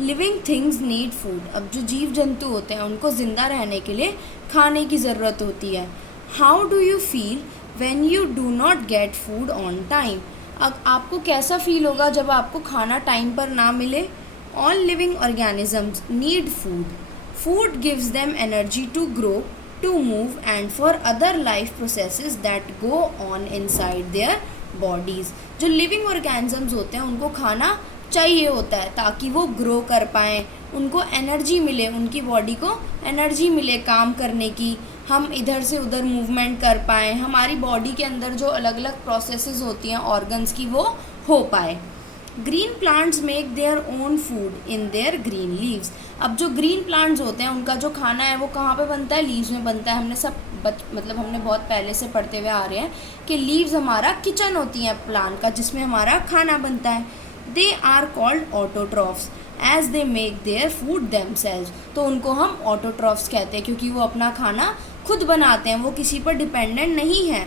Living things need food. अब जो जीव जंतु होते हैं उनको ज़िंदा रहने के लिए खाने की ज़रूरत होती है। How do you feel when you do not get food on time. अब आपको कैसा फील होगा जब आपको खाना टाइम पर ना मिले। All living organisms need food. Food gives them energy to grow, to move and for other life processes that go on inside their bodies. जो लिविंग ऑर्गेनिजम्स होते हैं उनको खाना चाहिए होता है ताकि वो ग्रो कर पाएँ, उनको एनर्जी मिले, उनकी बॉडी को एनर्जी मिले काम करने की, हम इधर से उधर मूवमेंट कर पाएँ, हमारी बॉडी के अंदर जो अलग अलग प्रोसेसेस होती हैं ऑर्गन्स की वो हो पाए। Green plants make their own food in their green leaves. अब जो ग्रीन प्लांट्स होते हैं उनका जो खाना है वो कहाँ पे बनता है, लीव्स में बनता है। हमने सब हमने बहुत पहले से पढ़ते हुए आ रहे हैं कि लीव्स हमारा किचन होती हैं प्लांट का, जिसमें हमारा खाना बनता है। They are called autotrophs as they make their food themselves. तो उनको हम ऑटोट्रॉफ्स कहते हैं क्योंकि वो अपना खाना खुद बनाते हैं, वो किसी पर डिपेंडेंट नहीं है।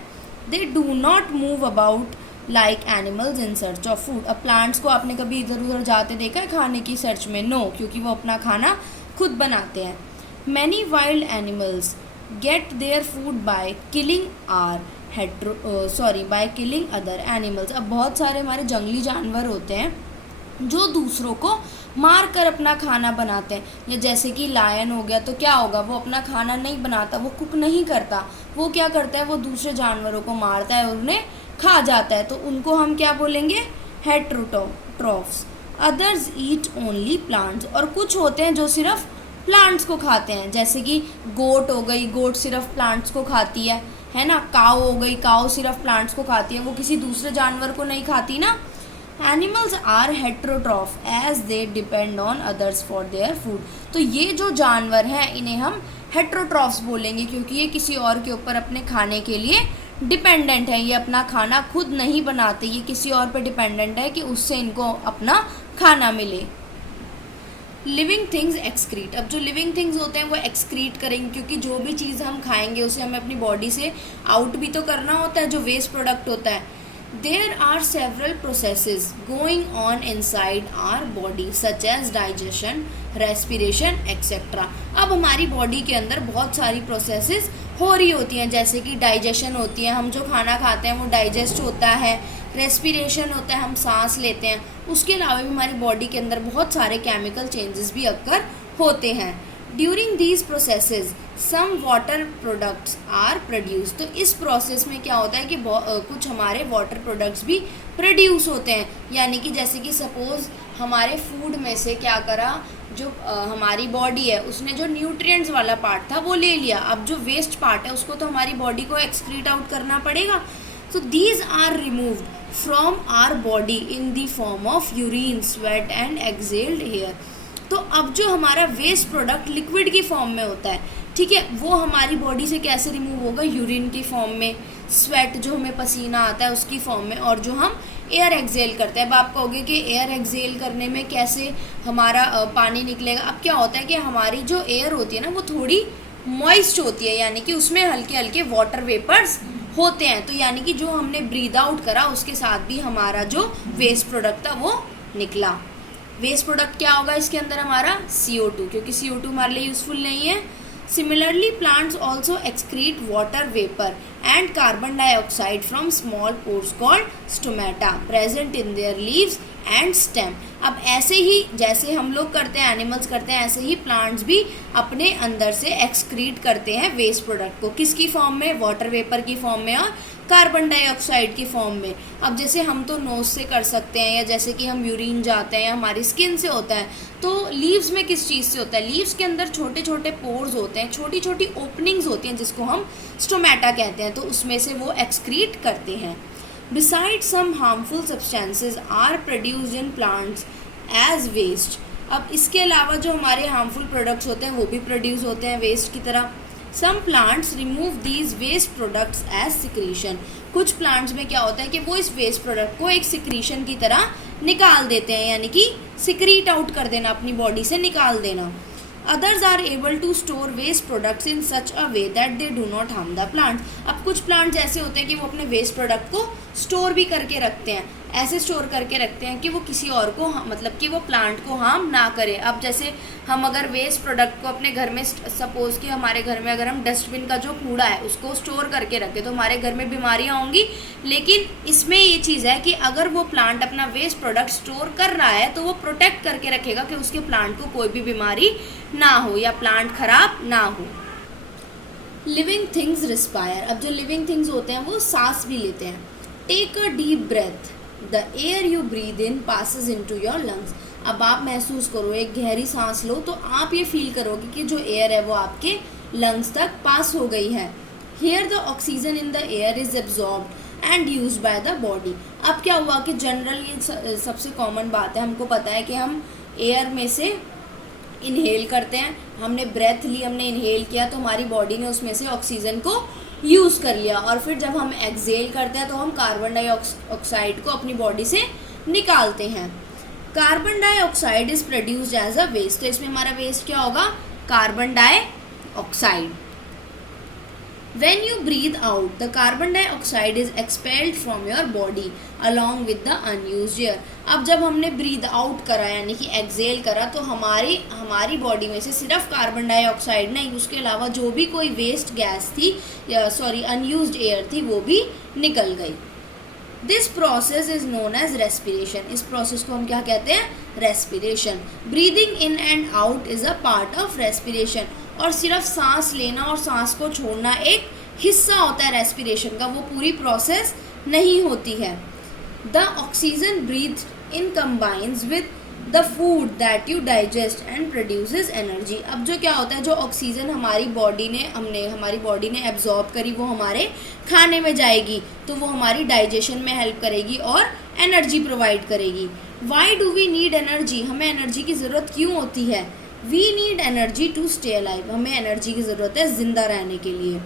They do not move about like animals in search of food. अब प्लांट्स को आपने कभी इधर उधर जाते देखा है खाने की सर्च में? नो, क्योंकि वो अपना खाना खुद बनाते हैं। Many wild animals gate their food by killing by killing other animals. अब बहुत सारे हमारे जंगली जानवर होते हैं जो दूसरों को मार कर अपना खाना बनाते हैं। या जैसे कि लायन हो गया, तो क्या होगा, वो अपना खाना नहीं बनाता, वो कुक नहीं करता, वो क्या करता है, वो दूसरे जानवरों को मारता है और उन्हें खा जाता है। तो उनको हम क्या बोलेंगे, heterotrophs. Others eat only plants. और कुछ होते हैं जो सिर्फ प्लांट्स को खाते हैं, जैसे कि गोट हो गई, गोट सिर्फ प्लांट्स को खाती है ना। काऊ हो गई, काऊ सिर्फ प्लांट्स को खाती है, वो किसी दूसरे जानवर को नहीं खाती ना। Animals are heterotroph as they depend on others for their food. तो ये जो जानवर हैं इन्हें हम हेटेरोट्रॉफ्स बोलेंगे क्योंकि ये किसी और के ऊपर अपने खाने के लिए डिपेंडेंट है, ये अपना खाना खुद नहीं बनाते, ये किसी और पर डिपेंडेंट है कि उससे इनको अपना खाना मिले। Living things excrete. अब जो लिविंग थिंग्स होते हैं वो एक्सक्रीट करेंगे क्योंकि जो भी चीज़ हम खाएंगे उसे हमें अपनी बॉडी से आउट भी तो करना होता है, जो वेस्ट प्रोडक्ट होता है। There are several processes going on inside our body such as digestion, respiration etcetera. अब हमारी बॉडी के अंदर बहुत सारी प्रोसेसेस हो रही होती हैं, जैसे कि डाइजेशन होती है, हम जो खाना खाते हैं वो डाइजेस्ट होता है, रेस्पिरेशन होता है, हम सांस लेते हैं। उसके अलावा भी हमारी बॉडी के अंदर बहुत सारे केमिकल चेंजेस भी अक्कर होते हैं। During these processes some water products are produce. तो इस प्रोसेस में क्या होता है कि कुछ हमारे वाटर प्रोडक्ट्स भी प्रोड्यूस होते हैं, यानी कि जैसे कि सपोज़ हमारे फूड में से क्या करा, जो हमारी बॉडी है उसने जो न्यूट्रिएंट्स वाला पार्ट था वो ले लिया, अब जो वेस्ट पार्ट है उसको तो हमारी बॉडी को एक्सक्रीट आउट करना पड़ेगा। So these are removed from our body in the form of urine, sweat and exhaled air। तो अब जो हमारा वेस्ट प्रोडक्ट लिक्विड की फॉर्म में होता है, ठीक है, वो हमारी बॉडी से कैसे रिमूव होगा, यूरिन की फॉर्म में, स्वेट जो हमें पसीना आता है उसकी फॉर्म में, और जो हम एयर एक्सेल करते हैं। अब आप कहोगे कि एयर एक्सेल करने में कैसे हमारा पानी निकलेगा। अब क्या होता है कि हमारी जो एयर होती है ना वो थोड़ी मॉइस्ट होती है, यानी कि उसमें हल्के हल्के वाटर वेपर्स होते हैं। तो यानी कि जो हमने ब्रीद आउट करा उसके साथ भी हमारा जो वेस्ट प्रोडक्ट था वो निकला। वेस्ट प्रोडक्ट क्या होगा इसके अंदर, हमारा CO2, क्योंकि CO2 हमारे लिए यूज़फुल नहीं है। Similarly, plants also excrete water vapor and carbon dioxide from small pores called stomata present in their leaves and stem। अब ऐसे ही जैसे हम लोग करते हैं, एनिमल्स करते हैं, ऐसे ही प्लांट्स भी अपने अंदर से एक्सक्रीट करते हैं वेस्ट प्रोडक्ट को। किसकी फॉर्म में, वाटर वेपर की फॉर्म में और कार्बन डाइऑक्साइड की फॉर्म में। अब जैसे हम तो नोज से कर सकते हैं, या जैसे कि हम यूरिन जाते हैं या हमारी स्किन से होता है, तो लीव्स में किस चीज़ से होता है, लीव्स के अंदर छोटे छोटे पोर्स होते हैं, छोटी छोटी ओपनिंग्स होती हैं जिसको हम स्टोमेटा कहते हैं, तो उसमें से वो एक्सक्रीट करते हैं। Besides, some harmful substances are produced in plants as waste। अब इसके अलावा जो हमारे हार्मफुल प्रोडक्ट्स होते हैं वो भी प्रोड्यूस होते हैं वेस्ट की तरह। Some plants remove these waste products as secretion। कुछ प्लांट्स में क्या होता है कि वो इस वेस्ट प्रोडक्ट को एक सिक्रीशन की तरह निकाल देते हैं, यानी कि सिक्रीट आउट कर देना, अपनी बॉडी से निकाल देना। Others are able to store waste products in such a way that they do not harm the plant। अब कुछ प्लांट्स ऐसे होते हैं कि वो अपने वेस्ट प्रोडक्ट को स्टोर भी करके रखते हैं। ऐसे स्टोर करके रखते हैं कि वो किसी और को मतलब कि वो प्लांट को हार्म ना करे। अब जैसे हम अगर वेस्ट प्रोडक्ट को अपने घर में, सपोज़ कि हमारे घर में अगर हम डस्टबिन का जो कूड़ा है उसको स्टोर करके रखें तो हमारे घर में बीमारियाँ होंगी। लेकिन इसमें ये चीज़ है कि अगर वो प्लांट अपना वेस्ट प्रोडक्ट स्टोर कर रहा है तो वो प्रोटेक्ट करके रखेगा कि उसके प्लांट को कोई भी बीमारी ना हो या प्लांट खराब ना हो। Living things respire. अब जो लिविंग थिंग्स होते हैं वो सांस भी लेते हैं। Take a deep breath, the air you breathe in passes into your lungs. अब आप महसूस करो, एक गहरी सांस लो तो आप ये फील करोगे कि जो एयर है वो आपके लंग्स तक पास हो गई है। Here the oxygen in the air is absorbed and used by the body. अब क्या हुआ कि जनरल ये सबसे कॉमन बात है, हमको पता है कि हम एयर में से इनहेल करते हैं, हमने ब्रेथ ली, हमने इनहेल किया तो हमारी बॉडी ने उसमें से ऑक्सीजन को यूज़ कर लिया, और फिर जब हम एक्सहेल करते हैं तो हम कार्बन डाइऑक्साइड को अपनी बॉडी से निकालते हैं। Carbon dioxide is produced as a waste. तो इसमें हमारा वेस्ट क्या होगा? Carbon dioxide. When you breathe out, the carbon dioxide is expelled from your body along with the unused air. अब जब हमने breathe out करा यानी कि exhale करा तो हमारी बॉडी में से सिर्फ कार्बन डाइऑक्साइड नहीं, उसके अलावा जो भी कोई वेस्ट गैस थी या अनयूज्ड एयर थी वो भी निकल गई। This process is known as respiration. इस प्रोसेस को हम क्या कहते हैं? Respiration. Breathing in and out is a part of respiration. और सिर्फ सांस लेना और सांस को छोड़ना एक हिस्सा होता है रेस्पिरेशन का, वो पूरी प्रोसेस नहीं होती है। The oxygen breathe in combines with the food that you digest and produces energy. अब जो क्या होता है, जो ऑक्सीजन हमारी बॉडी ने एब्जॉर्ब करी वो हमारे खाने में जाएगी तो वो हमारी डाइजेशन में हेल्प करेगी और एनर्जी प्रोवाइड करेगी। Why do we need energy? हमें एनर्जी की ज़रूरत क्यों होती है? We need energy to stay alive. हमें एनर्जी की ज़रूरत है ज़िंदा रहने के लिए।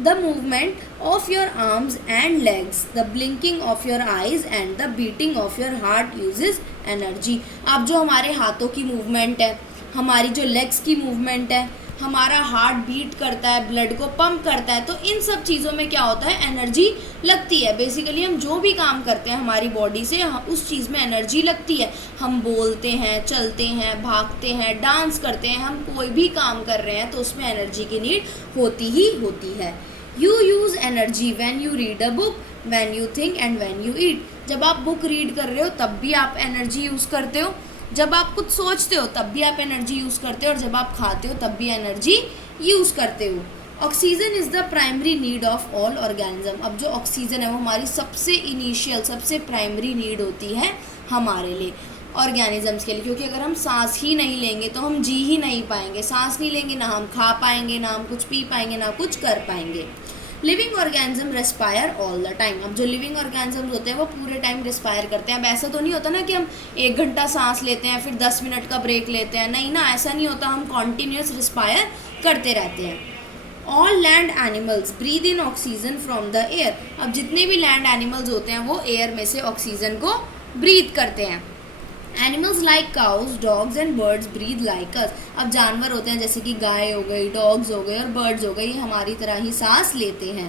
The movement of your arms and legs, the blinking of your eyes and the beating of your heart uses energy. अब जो हमारे हाथों की मूवमेंट है, हमारी जो लेग्स की मूवमेंट है, हमारा हार्ट बीट करता है, ब्लड को पंप करता है, तो इन सब चीज़ों में क्या होता है? एनर्जी लगती है। बेसिकली हम जो भी काम करते हैं हमारी बॉडी से उस चीज़ में एनर्जी लगती है। हम बोलते हैं, चलते हैं, भागते हैं, डांस करते हैं, हम कोई भी काम कर रहे हैं तो उसमें एनर्जी की नीड होती ही होती है। You use energy when you read a book, when you think and when you eat. जब आप बुक रीड कर रहे हो तब भी आप एनर्जी यूज़ करते हो, जब आप कुछ सोचते हो तब भी आप एनर्जी यूज़ करते हो, और जब आप खाते हो तब भी एनर्जी यूज़ करते हो। Oxygen is the primary need of all organism. अब जो ऑक्सीजन है वो हमारी सबसे इनिशियल, सबसे प्राइमरी नीड होती है हमारे लिए, ऑर्गेनिजम्स के लिए, क्योंकि अगर हम सांस ही नहीं लेंगे तो हम जी ही नहीं पाएंगे। सांस नहीं लेंगे ना हम खा पाएंगे, ना हम कुछ पी पाएंगे, ना कुछ कर पाएंगे। Living organism respire all the time. अब जो लिविंग ऑर्गेनिजम्स होते हैं वो पूरे टाइम रेस्पायर करते हैं। अब ऐसा तो नहीं होता ना कि हम 1 घंटा सांस लेते हैं फिर 10 मिनट का ब्रेक लेते हैं, नहीं ना, ऐसा नहीं होता। हम कॉन्टीन्यूस रेस्पायर करते रहते हैं। All land animals breathe in oxygen from the air. अब जितने भी लैंड एनिमल्स होते हैं वो एयर में से ऑक्सीजन को ब्रीथ करते हैं। Animals like cows, dogs and birds breathe like us. अब जानवर होते हैं जैसे कि गाय हो गई, डॉग्स हो गए और बर्ड्स हो गए, ये हमारी तरह ही सांस लेते हैं।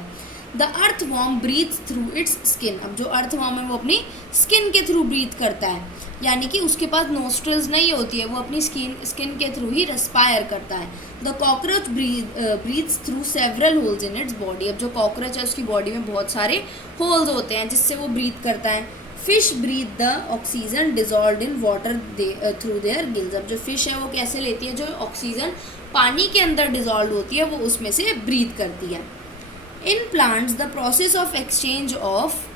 The earthworm breathe through its skin. अब जो अर्थ वॉर्म है वो अपनी स्किन के थ्रू ब्रीथ करता है, यानी कि उसके पास नोस्ट्रल्स नहीं होती है, वो अपनी स्किन के थ्रू ही रेस्पायर करता है। The cockroach breathes through several holes in its body. अब जो कॉकरोच है उसकी बॉडी में बहुत सारे होल्स होते हैं जिससे वो ब्रीथ करता है। Fish breathe the oxygen dissolve in water through their gills. अब जो फिश है वो कैसे लेती है? जो ऑक्सीजन पानी के अंदर डिजॉल्व होती है वो उसमें से ब्रीथ करती है। In plants the process of exchange of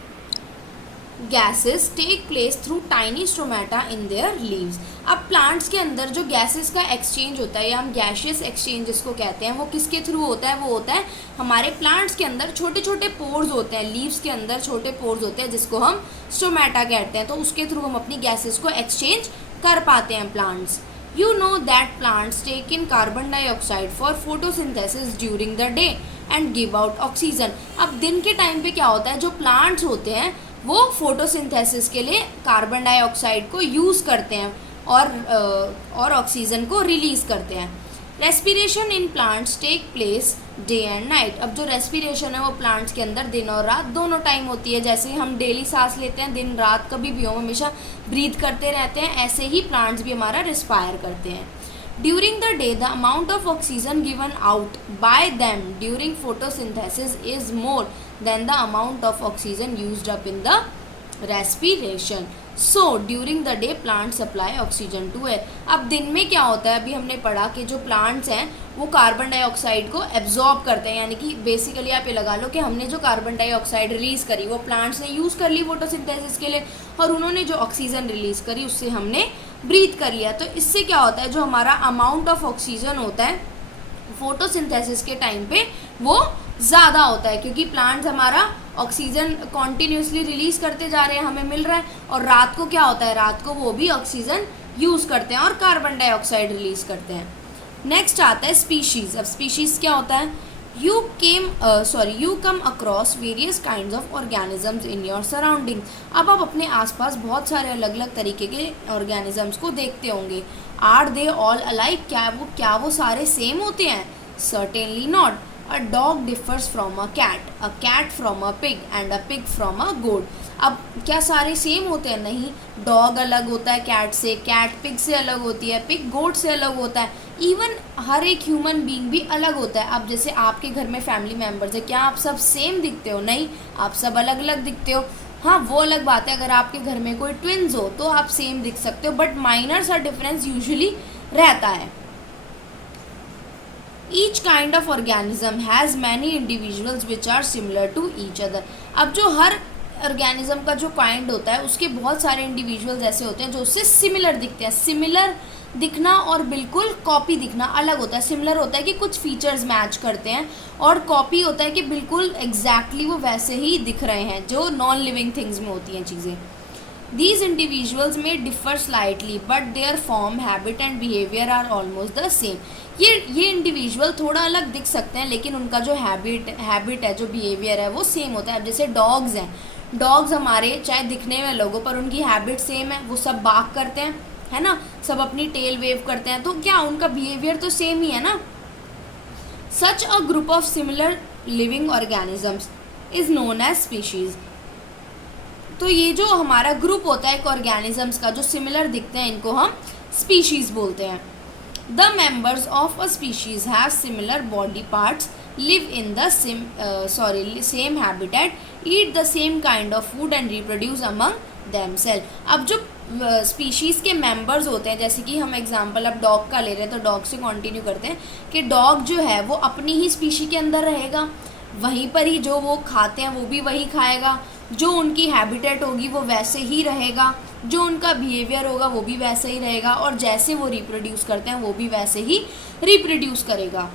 gases take place through tiny stomata in their leaves. अब प्लांट्स के अंदर जो गैसेस का एक्सचेंज होता है या हम गैशियस एक्सचेंज जिसको कहते हैं, वो किसके थ्रू होता है? वो होता है हमारे प्लांट्स के अंदर छोटे छोटे पोर्स होते हैं, लीव्स के अंदर छोटे पोर्स होते हैं जिसको हम स्टोमेटा कहते हैं, तो उसके थ्रू हम अपनी गैसेस को एक्सचेंज कर पाते हैं plants. You know that plants take in carbon dioxide for photosynthesis during the day and give out oxygen. अब दिन के टाइम पे क्या होता है, जो प्लांट्स होते हैं वो फोटोसिंथेसिस के लिए कार्बन डाइऑक्साइड को यूज़ करते हैं और ऑक्सीजन को रिलीज़ करते हैं। Respiration in plants take place day and night. अब जो रेस्पिरेशन है वो प्लांट्स के अंदर दिन और रात दोनों टाइम होती है। जैसे हम डेली सांस लेते हैं दिन रात कभी भी हो, हमेशा ब्रीथ करते रहते हैं, ऐसे ही प्लांट्स भी हमारा रिस्पायर करते हैं। During the day the amount of oxygen given out by them during photosynthesis is more than the amount of oxygen used up in the respiration. So during the day plant supply oxygen to air. अब दिन में क्या होता है, अभी हमने पढ़ा कि जो प्लांट्स हैं वो कार्बन डाइऑक्साइड को एब्जॉर्ब करते हैं, यानी कि बेसिकली आप ये लगा लो कि हमने जो कार्बन डाइऑक्साइड रिलीज़ करी वो प्लांट्स ने यूज़ कर ली फोटोसिंथेसिस के लिए, और उन्होंने जो ऑक्सीजन रिलीज़ करी उससे हमने ब्रीथ कर लिया। तो इससे क्या होता है, जो हमारा अमाउंट ऑफ ऑक्सीजन होता है फोटोसिंथेसिस के टाइम पे वो ज़्यादा होता है, क्योंकि प्लांट्स हमारा ऑक्सीजन कॉन्टीन्यूसली रिलीज़ करते जा रहे हैं, हमें मिल रहा है। और रात को क्या होता है, रात को वो भी ऑक्सीजन यूज़ करते हैं और कार्बन डाइऑक्साइड रिलीज़ करते हैं। नेक्स्ट आता है स्पीशीज़। अब स्पीशीज़ क्या होता है, you come across various kinds of organisms in your surrounding. अब आप अपने आसपास बहुत सारे अलग अलग तरीके के ऑर्गेनिजम्स को देखते होंगे। आर दे ऑल अलाइक, क्या वो सारे सेम होते हैं? Certainly not. A dog differs from a cat from a pig and a pig from a goat. अब क्या सारे सेम होते हैं? नहीं, डॉग अलग होता है कैट से, कैट पिग से अलग होती है, पिग गोट से अलग होता है। इवन हर एक ह्यूमन बीइंग भी अलग होता है। अब जैसे आपके घर में फैमिली मेम्बर्स है, क्या आप सब सेम दिखते हो? नहीं, आप सब अलग अलग दिखते हो। हाँ, वो अलग बात है, अगर आपके घर में कोई ट्विन्स हो तो आप सेम दिख सकते हो, बट माइनर सा डिफरेंस यूजुअली रहता है। Each kind of organism has many individuals which are similar to each other. अब जो हर ऑर्गेनिज्म का जो काइंड होता है उसके बहुत सारे इंडिविजुअल्स ऐसे होते हैं जो उससे सिमिलर दिखते हैं। सिमिलर दिखना और बिल्कुल कॉपी दिखना अलग होता है। सिमिलर होता है कि कुछ फीचर्स मैच करते हैं, और कॉपी होता है कि बिल्कुल एग्जैक्टली वो वैसे ही दिख रहे हैं, जो नॉन लिविंग थिंग्स में होती हैं चीज़ें। These individuals may differ slightly, but their form, habit and behavior are almost the same. ये इंडिविजुअल थोड़ा अलग दिख सकते हैं, लेकिन उनका जो हैबिट है, जो बिहेवियर है वो सेम होता है। अब जैसे डॉग्स हैं, डॉग्स हमारे चाहे दिखने में लोगों पर उनकी हैबिट सेम है, वो सब बार्क करते हैं, है ना, सब अपनी टेल वेव करते हैं, तो क्या उनका बिहेवियर तो सेम ही है ना। Such a group of similar living organisms is known as species. तो ये जो हमारा ग्रुप होता है एक ऑर्गेनिजम्स का जो सिमिलर दिखते हैं, इनको हम स्पीशीज बोलते हैं। The members of a species have similar body parts, live in the same habitat, eat the same kind of food and reproduce among themself. अब जो स्पीशीज़ के मेंबर्स होते हैं, जैसे कि हम एग्जांपल अब डॉग का ले रहे हैं, तो डॉग से कंटिन्यू करते हैं कि डॉग जो है वो अपनी ही स्पीशी के अंदर रहेगा, वहीं पर ही जो वो खाते हैं वो भी वही खाएगा, जो उनकी हैबिटेट होगी वो वैसे ही रहेगा, जो उनका बिहेवियर होगा वो भी वैसे ही रहेगा, और जैसे वो रिप्रोड्यूस करते हैं वो भी वैसे ही रिप्रोड्यूस करेगा।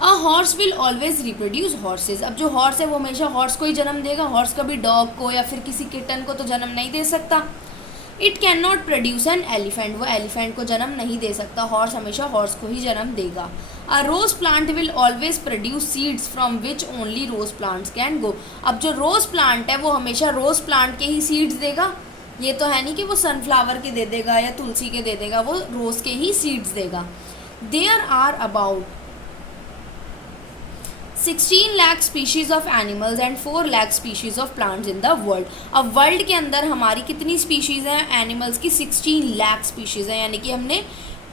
A horse will always reproduce horse's. अब जो हॉर्स है वो हमेशा हॉर्स को ही जन्म देगा, हॉर्स कभी डॉग को या फिर किसी किटन को तो जन्म नहीं दे सकता। It can not produce an elephant, वो एलिफेंट को जन्म नहीं दे सकता, हॉर्स हमेशा हॉर्स को ही जन्म देगा। A rose plant will always produce seeds from which only rose plants can go. अब जो रोज प्लांट है वो हमेशा रोज प्लांट के ही सीड्स देगा, ये तो है नहीं कि वो सनफ्लावर के दे देगा या तुलसी के दे देगा, वो रोज के ही सीड्स देगा। There are about 16 lakh species of animals and 4 lakh species of plants in the world. अब वर्ल्ड के अंदर हमारी कितनी स्पीशीज़ हैं एनिमल्स की? 16 लाख स्पीशीज़ हैं, यानी कि हमने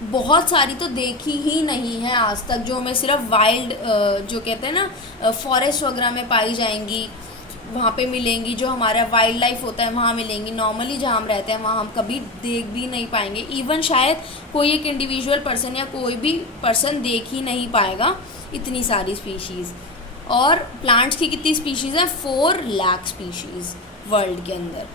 बहुत सारी तो देखी ही नहीं है आज तक, जो हमें सिर्फ वाइल्ड जो कहते हैं ना फॉरेस्ट वगैरह में पाई जाएंगी, वहाँ पे मिलेंगी, जो हमारा वाइल्ड लाइफ होता है वहाँ मिलेंगी। नॉर्मली जहाँ हम रहते हैं वहाँ हम कभी देख भी नहीं पाएंगे, इवन शायद कोई एक इंडिविजुअल पर्सन या कोई भी पर्सन देख ही नहीं पाएगा इतनी सारी स्पीशीज़। और प्लांट्स की कितनी स्पीशीज़ है? 4 लाख स्पीशीज़ वर्ल्ड के अंदर।